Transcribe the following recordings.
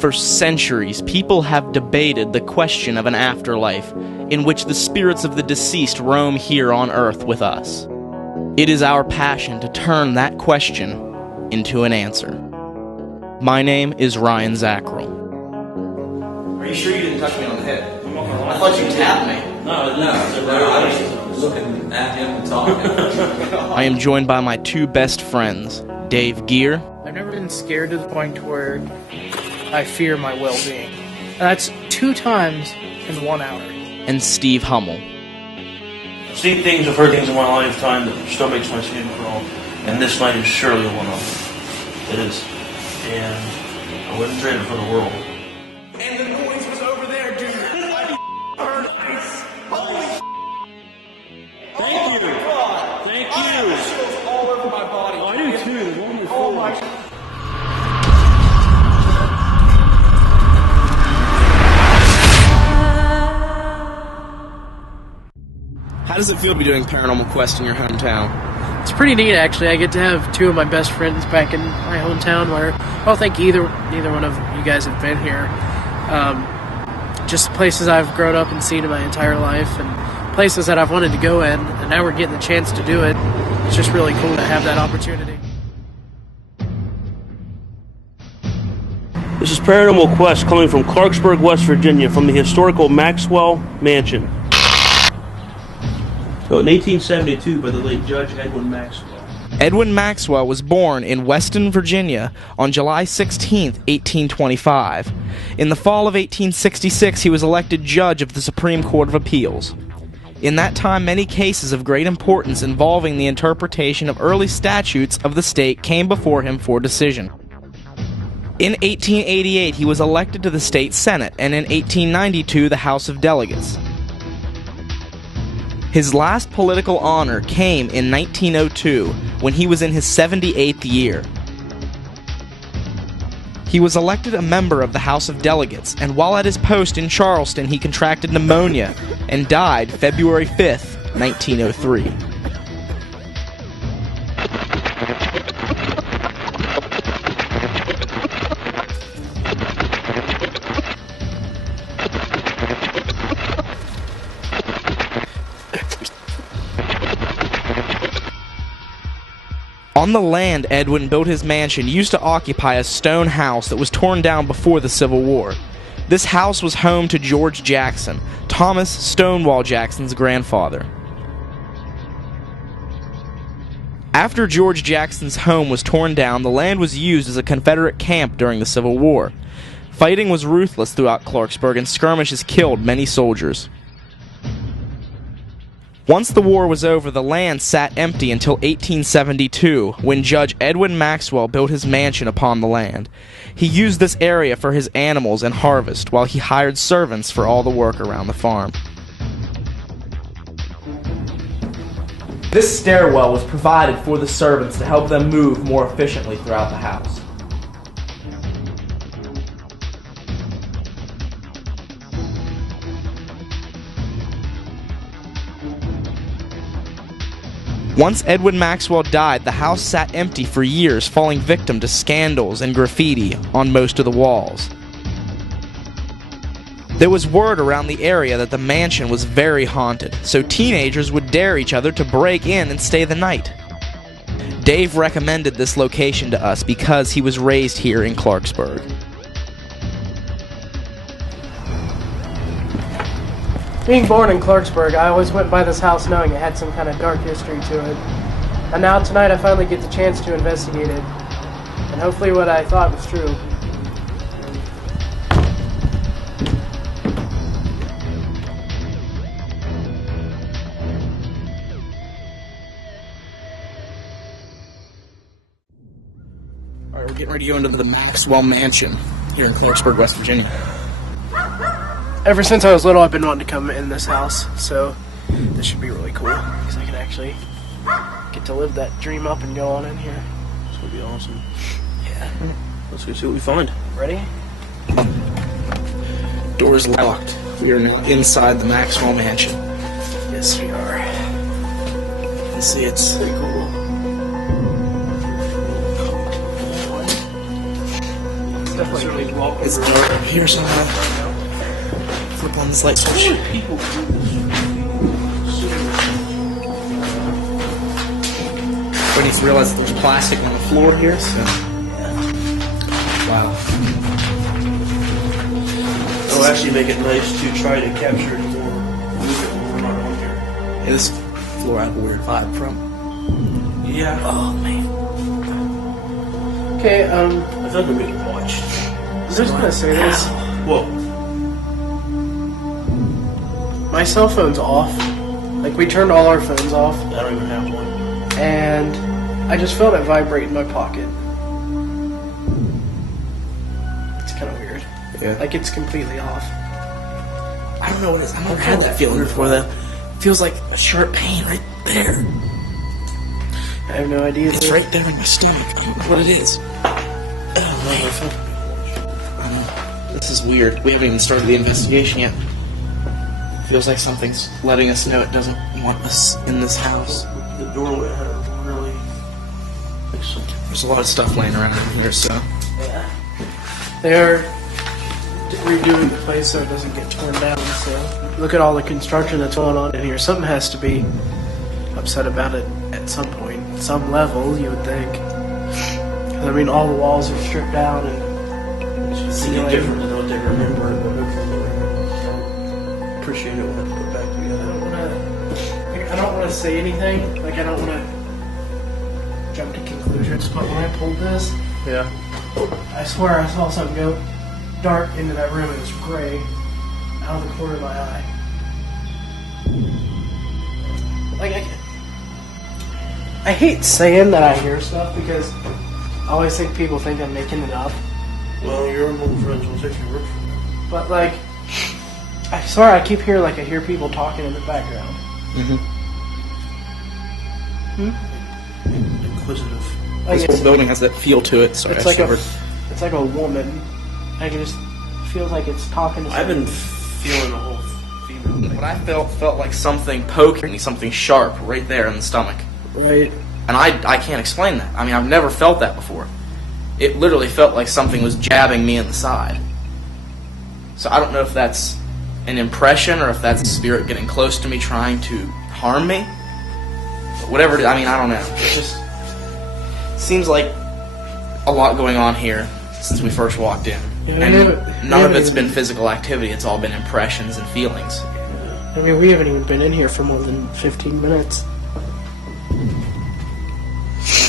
For centuries, people have debated the question of an afterlife in which the spirits of the deceased roam here on Earth with us. It is our passion to turn that question into an answer. My name is Ryan Zackrell. Are you sure you didn't touch me on the head? I thought you tapped me. No, I was looking at him and talking. I am joined by my two best friends, Dave Gear. I've never been scared to the point where I fear my well-being. And that's 2 times in 1 hour. And Steve Hummel. I've seen things, I've heard things in my lifetime that still makes my skin crawl, and this night is surely one of them. It is. And I wouldn't trade it for the world. And the noise was over there, dude. I heard ice. Holy Thank you. God. Thank I you. have chills all over my body. I do too. The one with Oh my. How does it feel to be doing Paranormal Quest in your hometown? It's pretty neat, actually. I get to have 2 of my best friends back in my hometown where I don't think neither one of you guys have been here. Just places I've grown up and seen in my entire life and places that I've wanted to go in, and now we're getting the chance to do it. It's just really cool to have that opportunity. This is Paranormal Quest coming from Clarksburg, West Virginia, from the historical Maxwell Mansion. Built in 1872 by the late Judge Edwin Maxwell. Edwin Maxwell was born in Weston, Virginia on July 16, 1825. In the fall of 1866, he was elected judge of the Supreme Court of Appeals. In that time, many cases of great importance involving the interpretation of early statutes of the state came before him for decision. In 1888, he was elected to the state Senate, and in 1892, the House of Delegates. His last political honor came in 1902, when he was in his 78th year. He was elected a member of the House of Delegates, and while at his post in Charleston, he contracted pneumonia and died February 5th, 1903. On the land Edwin built his mansion used to occupy a stone house that was torn down before the Civil War. This house was home to George Jackson, Thomas Stonewall Jackson's grandfather. After George Jackson's home was torn down, the land was used as a Confederate camp during the Civil War. Fighting was ruthless throughout Clarksburg, and skirmishes killed many soldiers. Once the war was over, the land sat empty until 1872, when Judge Edwin Maxwell built his mansion upon the land. He used this area for his animals and harvest, while he hired servants for all the work around the farm. This stairwell was provided for the servants to help them move more efficiently throughout the house. Once Edwin Maxwell died, the house sat empty for years, falling victim to scandals and graffiti on most of the walls. There was word around the area that the mansion was very haunted, so teenagers would dare each other to break in and stay the night. Dave recommended this location to us because he was raised here in Clarksburg. Being born in Clarksburg, I always went by this house knowing it had some kind of dark history to it. And now tonight I finally get the chance to investigate it. And hopefully what I thought was true. Alright, we're getting ready to go into the Maxwell Mansion here in Clarksburg, West Virginia. Ever since I was little, I've been wanting to come in this house, so this should be really cool, because I can actually get to live that dream up and go on in here. This would be awesome. Yeah. Let's go see what we find. Ready? Doors locked. We are now inside the Maxwell Mansion. Yes, we are. You can see it's pretty cool. definitely It's dark here somehow. Flip on this light switch. People do We need to realize that there's plastic on the floor here, so. Wow. It'll actually make it nice to try to capture it more. Move it when we're not on here. Yeah, this floor I have a weird vibe from. Yeah. Oh, man. Okay, I thought they'd make it watch. I'm just gonna say this. Whoa. My cell phone's off. Like, we turned all our phones off, I don't even have one. and I just felt it vibrate in my pocket. It's kind of weird. Yeah. Like, it's completely off. I don't know what it is. I've never had that feeling before, though. It feels like a sharp pain right there. I have no idea. It's right there in my stomach. I don't know what it is. Oh, man. I know. This is weird. We haven't even started the investigation yet. Feels like something's letting us know it doesn't want us in this house. The doorway had a really like something. There's a lot of stuff laying around in here, so. They're redoing the place so it doesn't get torn down. So look at all the construction that's going on in here. Something has to be upset about it at some point, some level. You would think. 'Cause, I mean, all the walls are stripped down and It's ceiling. different than what they remember, but hopefully they'll appreciate it when they put it back together. I don't want to say anything. Like, I don't want to jump to conclusions. But when I pulled this, Yeah. I swear I saw something go dark into that room. It was gray out of the corner of my eye. Like, I hate saying that I hear stuff because I always think people think I'm making it up. Well, your own friends will take your word for it. But, like, I swear I keep hearing, like, I hear people talking in the background. Inquisitive. Like, This whole building has that feel to it, so it's like it's like a woman. I just feels like it's talking to I've been somebody. feeling the whole female thing. What I felt like something poking me, something sharp right there in the stomach. Right. And I can't explain that. I mean, I've never felt that before. It literally felt like something was jabbing me in the side. So I don't know if that's an impression or if that's a spirit getting close to me trying to harm me. But whatever it is, I mean, I don't know. It just seems like a lot going on here since we first walked in. Yeah, And none of it's been physical activity. It's all been impressions and feelings. I mean, we haven't even been in here for more than 15 minutes.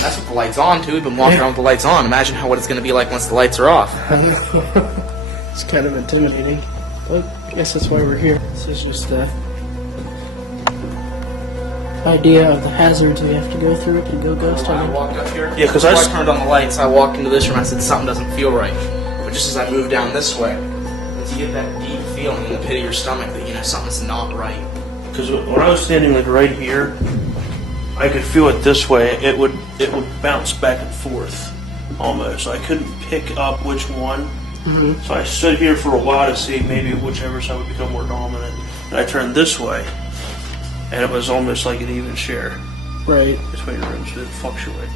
That's with the lights on, too. We've been walking around with the lights on. Imagine what it's going to be like once the lights are off. It's kind of intimidating. But I guess that's why we're here. This is just the idea of the hazards we have to go through to go ghost When I hunting. walked up here, Yeah, 'cause before I s- turned on the lights, I walked into this room, I said, something doesn't feel right. But just as I moved down this way, you get that deep feeling in the pit of your stomach that, you know, something's not right. Because when I was standing like right here, I could feel it this way. It would bounce back and forth almost. I couldn't pick up which one. So I stood here for a while to see maybe whichever side would become more dominant. And I turned this way, and it was almost like an even share Right. between rooms. It didn't fluctuate.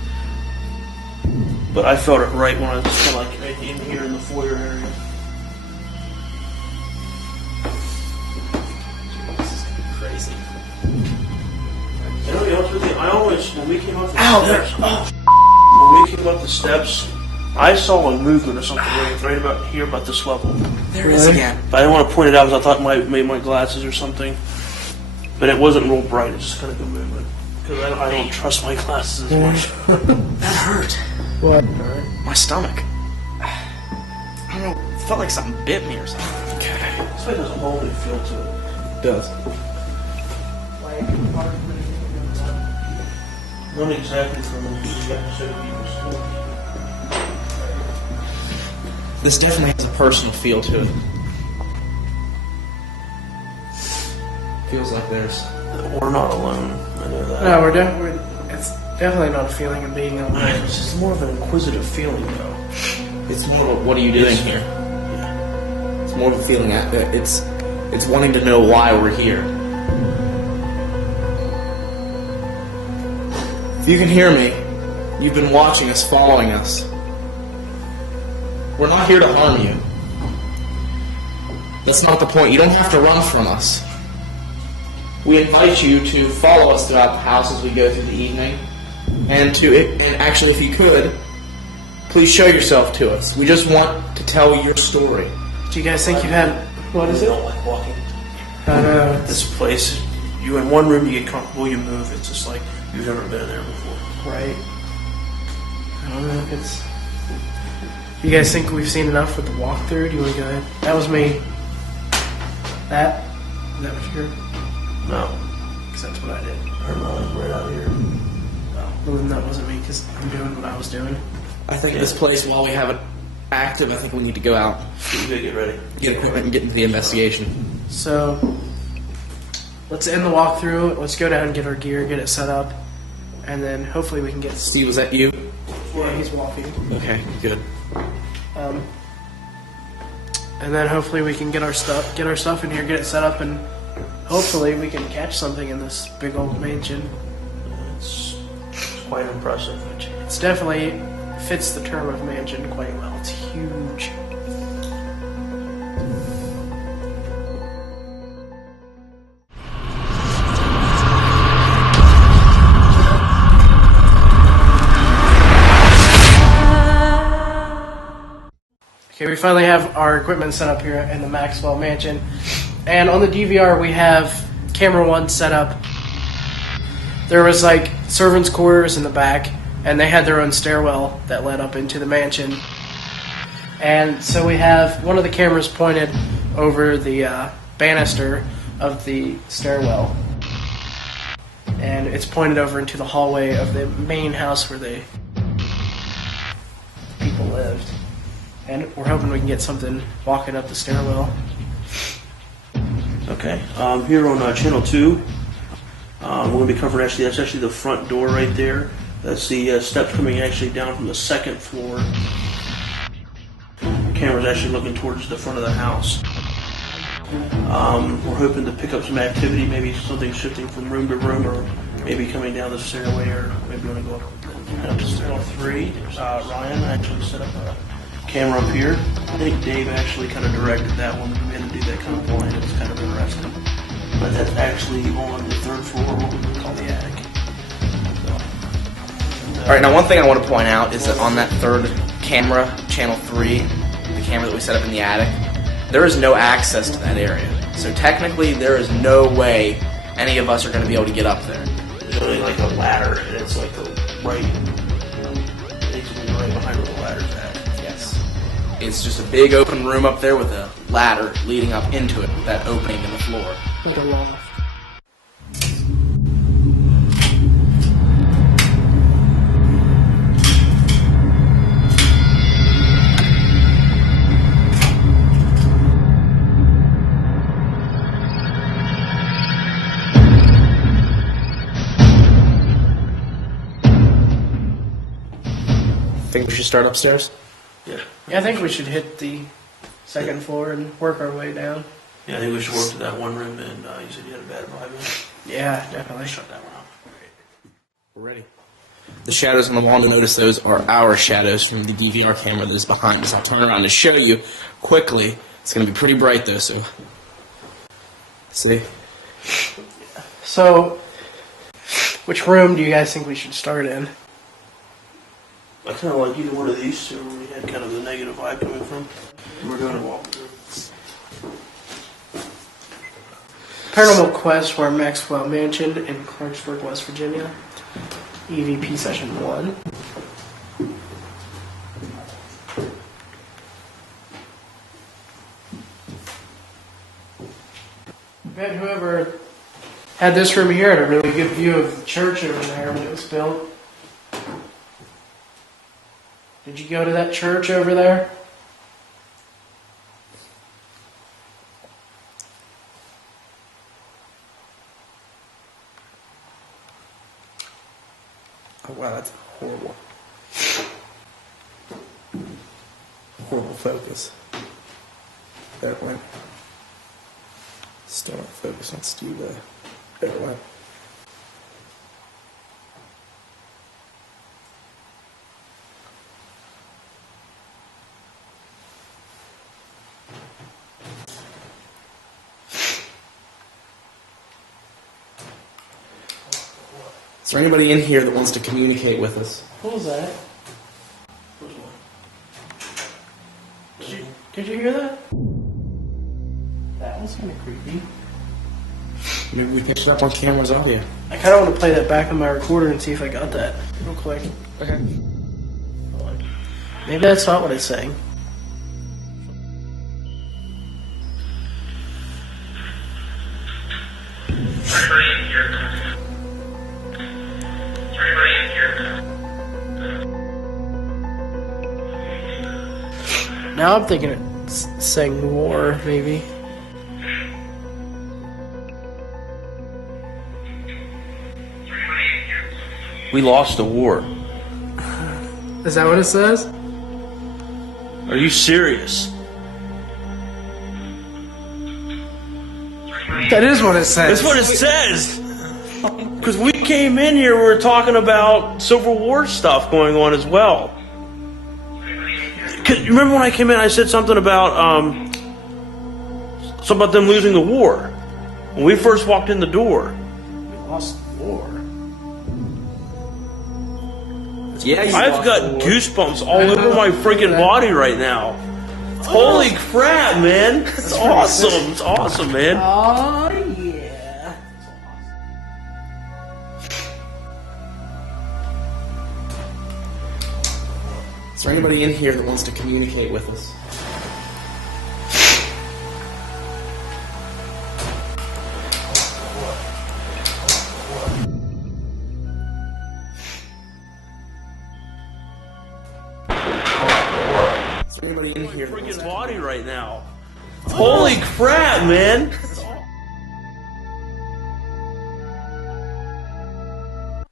But I felt it right when I was kind of like right in here in the foyer area. This is gonna be crazy. You know, to be honest with you, I always, when we came up the Ow, there! steps, Oh, when we came up the steps, I saw a movement or something right about here, about this level. there it is Really? again. But I didn't want to point it out because I thought it might made my glasses or something. But it wasn't real bright. It's just kind of a movement. Because I don't trust my glasses as much. That hurt. What? My stomach. I don't know, it felt like something bit me or something. Okay. This way has a whole new feel to it. It does. Not exactly from the episode of Evil Story. This definitely has a personal feel to it. Feels like there's... We're not alone. I know that. No, it's definitely not a feeling of being alone. It's just more of an inquisitive feeling, though. It's more of a, what are you doing here? It's more of a feeling. It's wanting to know why we're here. If you can hear me, you've been watching us, following us. We're not here to harm you. That's not the point. You don't have to run from us. We invite you to follow us throughout the house as we go through the evening, and actually, if you could, please show yourself to us. We just want to tell your story. Do you guys think you've had... What is I it? don't like walking. I know. This place, you in one room, you get comfortable, you move. It's just like you've never been there before. Right. I don't know if it's... Do you guys think we've seen enough with the walkthrough? Do you want to go ahead? That was me. That? Is that what you heard? No. Because that's what I did. I heard mine right out here. Well, then that wasn't me because I'm doing what I was doing. I think this place, while we have it active, I think we need to go out, You gotta get ready. get equipment, and get into the investigation. So, let's end the walkthrough. Let's go down and get our gear, get it set up, and then hopefully we can get... Steve, was that you? Yeah, he's walking. Okay, good. And then hopefully we can get our stuff in here, get it set up, and hopefully we can catch something in this big old mansion. It's quite impressive. It's definitely fits the term of mansion quite well. It's huge. Okay, we finally have our equipment set up here in the Maxwell Mansion. And on the DVR, we have camera 1 set up. There was like servants' quarters in the back, and they had their own stairwell that led up into the mansion. And so we have one of the cameras pointed over the banister of the stairwell. And it's pointed over into the hallway of the main house where the people lived. And we're hoping we can get something walking up the stairwell. Okay. Here on channel 2, we're going to be covering that's actually the front door right there. That's the steps coming actually down from the second floor. The camera's actually looking towards the front of the house. We're hoping to pick up some activity, maybe something shifting from room to room, or maybe coming down the stairway, or maybe want to go up to stairwell 3. Ryan actually set up a camera up here. I think Dave actually kind of directed that one. We had to do that kind of blind. It was kind of interesting. But that's actually on the 3rd floor, what we would call the attic. All right, now one thing I want to point out is that on that third camera, channel 3, the camera that we set up in the attic, there is no access to that area. So technically, there is no way any of us are going to be able to get up there. There's only like a ladder, and it's like basically right behind where the ladder's at. Yes. It's just a big open room up there with a ladder leading up into it, with that opening in the floor. Like a loft. Think we should start upstairs? Yeah. Yeah, I think we should hit the second floor and work our way down. Yeah, I think we should work to that one room, and you said you had a bad vibe in it. Yeah, definitely. Shut that one off. We're ready. The shadows on the wall, to notice those are our shadows from the DVR camera that is behind us. I'll turn around to show you quickly. It's going to be pretty bright though, so... See? So, which room do you guys think we should start in? I kind of like either one of these two where we had kind of the negative vibe coming from. We're going to walk through. Paranormal Quest for Maxwell Mansion in Clarksburg, West Virginia. EVP Session 1. I bet whoever had this room here had a really good view of the church over there when it was built. Did you go to that church over there? Oh wow, that's horrible. Horrible focus. That went. Still not focus on Steve though. That went. Is there anybody in here that wants to communicate with us? What was that? Did you hear that? That was kind of creepy. Maybe we picked it up on camera's audio. I kind of want to play that back on my recorder and see if I got that real quick. Okay. Hold on. Maybe that's not what it's saying. Now I'm thinking it's saying war, maybe. We lost the war. Is that what it says? Are you serious? That is what it says. That's what it says. Because we came in here, we were talking about Civil War stuff going on as well. 'Cause you remember when I came in, I said something about them losing the war when we first walked in the door. We lost the war. Yeah, I've got goosebumps all over my freaking body right now. Holy crap, man! It's awesome. It's awesome, man. Oh, yeah. Is there anybody in here that wants to communicate with us? Is there anybody in here that wants Freaking to... body right now. Holy crap, man!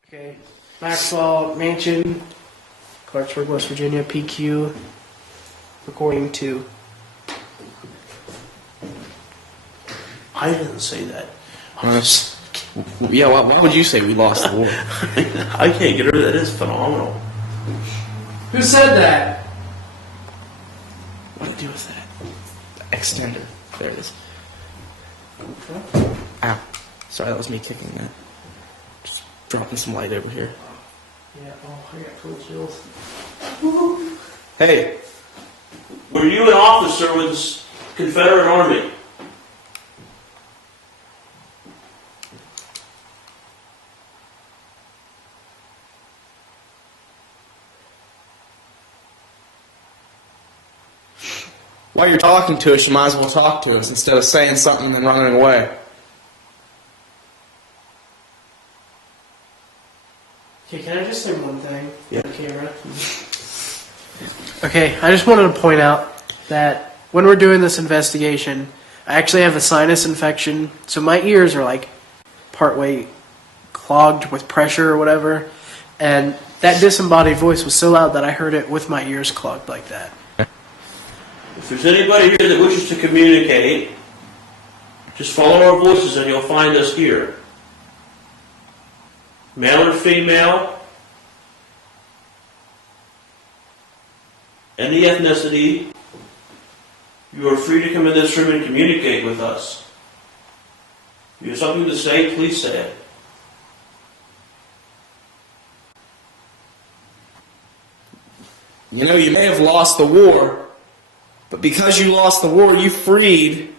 Okay. Maxwell Mansion, Clarksburg, West Virginia, PQ, recording 2. I didn't say that. Yeah, why would you say we lost the war? I can't get rid of that. It is phenomenal. Who said that? What do I do with that? Extender. There it is. Ow. Sorry, that was me kicking that. Just dropping some light over here. Yeah, oh, I got cool chills. Hey, Were you an officer with the Confederate Army? while you're talking to us, you might as well talk to us instead of saying something and then running away. Okay, can I just say one thing? Yeah. Camera. Okay, I just wanted to point out that when we're doing this investigation, I actually have a sinus infection, so my ears are like partway clogged with pressure or whatever, and that disembodied voice was so loud that I heard it with my ears clogged like that. If there's anybody here that wishes to communicate, just follow our voices and you'll find us here. Male or female, any ethnicity, you are free to come in this room and communicate with us. If you have something to say, please say it. You know, you may have lost the war, but because you lost the war, you freed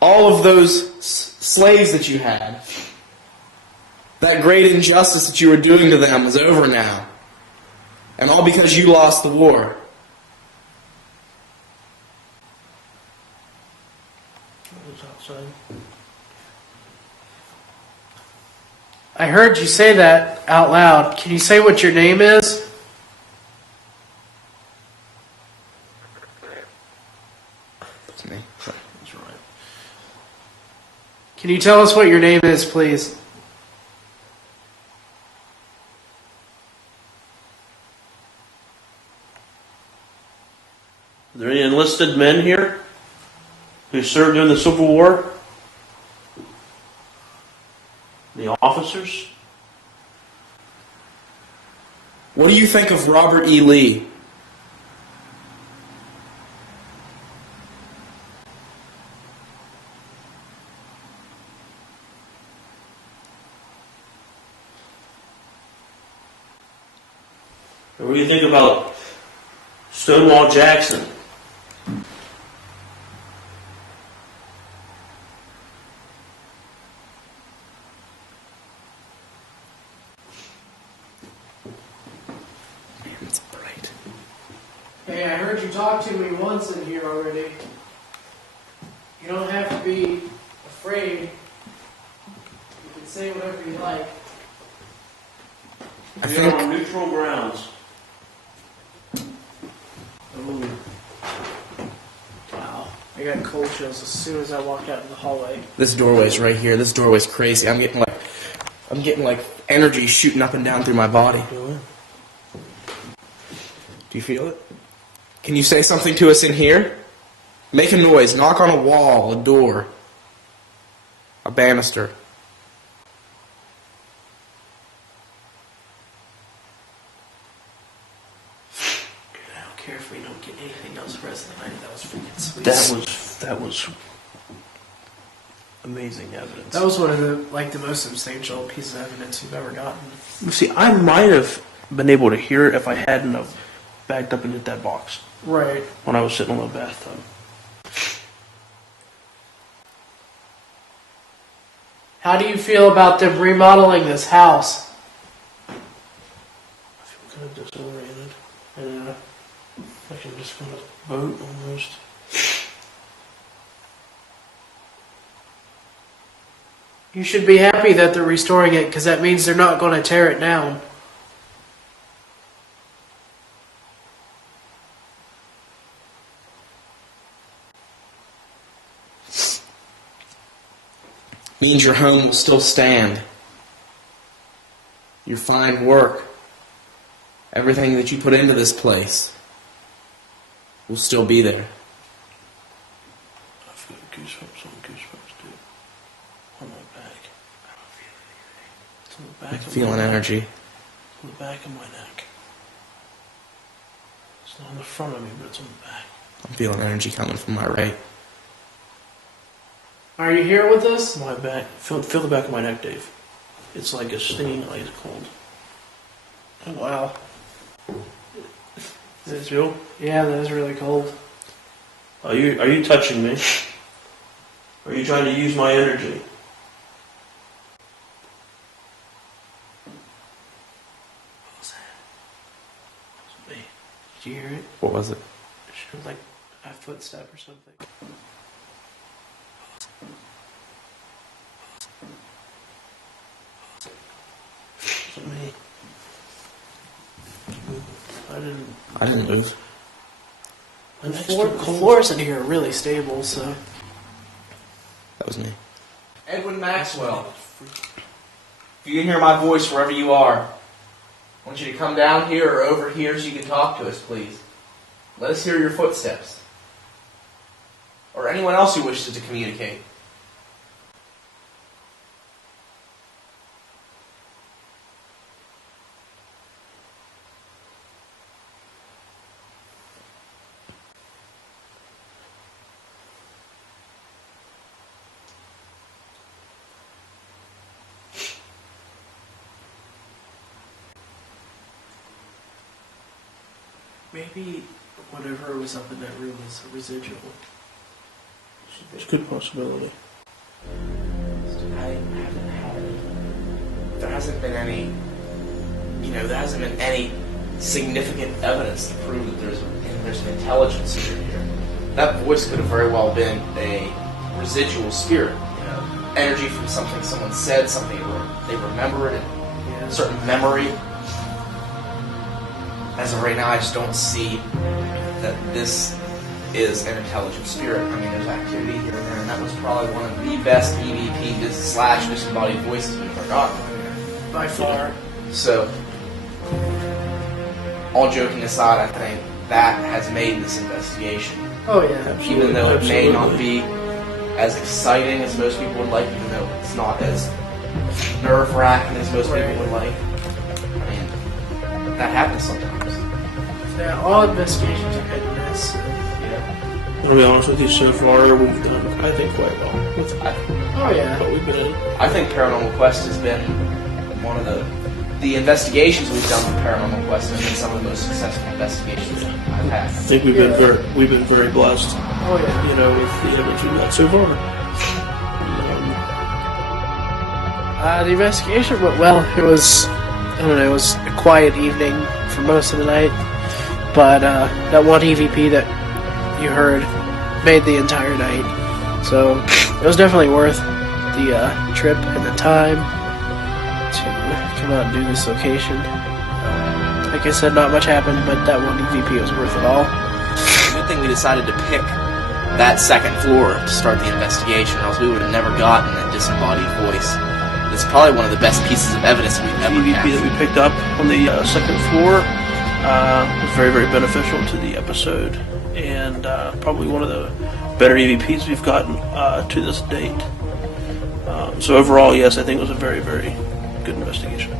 all of those slaves that you had. That great injustice that you were doing to them is over now. And all because you lost the war. I heard you say that out loud. Can you say what your name is? That's me. That's right. Can you tell us what your name is, please? Are there any enlisted men here who served during the Civil War? The officers? What do you think of Robert E. Lee? What do you think about Stonewall Jackson? It's bright. Hey, I heard you talk to me once in here already. You don't have to be afraid. You can say whatever you like. We are on neutral grounds. Ooh. Wow. I got cold chills as soon as I walked out in the hallway. This doorway's right here. This doorway's crazy. I'm getting like energy shooting up and down through my body. Do you feel it? Can you say something to us in here? Make a noise. Knock on a wall, a door, a banister. I don't care if we don't get anything else the rest of the night. That was freaking sweet. That was amazing evidence. That was one of the most substantial pieces of evidence you've ever gotten. See, I might have been able to hear it if I hadn't have backed up and hit that box Right. when I was sitting in the bathtub. How do you feel about them remodeling this house? I feel kind of disoriented. And like I'm just going to boat almost. You should be happy that they're restoring it because that means they're not going to tear it down. Means your home will still stand. Your fine work, everything that you put into this place, will still be there. I've got goosebumps on goosebumps, dude. On my back. I don't feel anything. It's on the back of my Feeling neck. energy. On the back of my neck. It's not on the front of me, but it's on the back. I'm feeling energy coming from my right. Are you here with us? My back. Feel the back of my neck, Dave. It's like a stinging ice cold. Oh, wow. Is it real? Yeah, that is really cold. Are you touching me? Are you trying to use my energy? What was that? It was me. Did you hear it? What was it? It was like a footstep or something. It was me. I didn't move. My The neck's floor, still the cold. floors in here are really stable, so. That was me. Edwin Maxwell. If you can hear my voice wherever you are, I want you to come down here or over here so you can talk to us, please. Let us hear your footsteps. Or anyone else who wishes to communicate. Maybe whatever was up in that room was a residual. It's a good possibility. I haven't had any. There hasn't been any. There hasn't been any significant evidence to prove that there's an intelligence in here. That voice could have very well been a residual spirit. Energy from something someone said, something they remembered, a certain memory. As of right now, I just don't see that this is an intelligent spirit. I mean, there's activity here and there, and that was probably one of the best EVP / disembodied voices we've ever gotten. By far. So, all joking aside, I think that has made this investigation. Oh, yeah. Even though it may not Absolutely. be as exciting as most people would like, even though it's not as nerve-wracking as most people would like. I mean, that happens sometimes. Yeah, all investigations are hit and miss. I'll be honest with you, so far we've done, I think, quite well with I, Oh, yeah. what we've been in. I think Paranormal Quest has been one of the the investigations we've done with Paranormal Quest have been some of the most successful investigations I've had. I think we've been very blessed. Oh yeah. You know, with the evidence we've got so far. The investigation went well. It was, I don't know, it was a quiet evening for most of the night, but that one EVP that you heard made the entire night. So it was definitely worth the trip and the time to come out and do this location. Like I said, not much happened, but that one EVP was worth it all. Good thing we decided to pick that second floor to start the investigation, or else we would have never gotten that disembodied voice. It's probably one of the best pieces of evidence we've ever EVP had. that we picked up on the second floor was very, very beneficial to the episode, and probably one of the better EVPs we've gotten to this date. So overall, yes, I think it was a very, very good investigation.